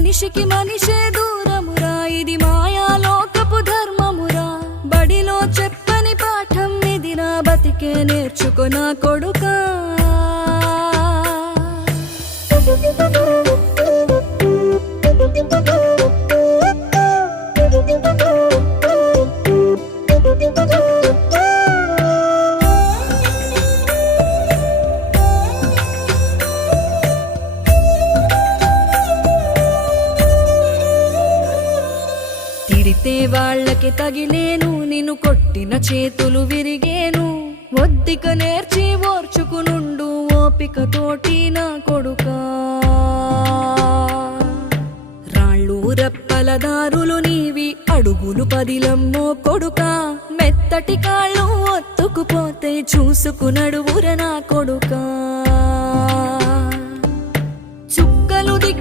మనిషికి మనిషే దూరమురా, ఇది మాయాలోకపు ధర్మమురా. బడిలో చెప్పని పాఠం ఇది, నా బతికే నేర్చుకో నా కొడుకా. తిడితే వాళ్ళకి తగిలేను, నిన్ను కొట్టిన చేతులు విరిగేను. ఒద్దిక నేర్చి ఓర్చుకునుండు ఓపికతోటి నా కొడుకా. రాళ్ళు రెప్పల దారులు నీవి, అడుగులు పదిలమ్మో కొడుకా. మెత్తటి కాళ్ళు ఒత్తుకుపోతే చూసుకునడువుర నా కొడుకా.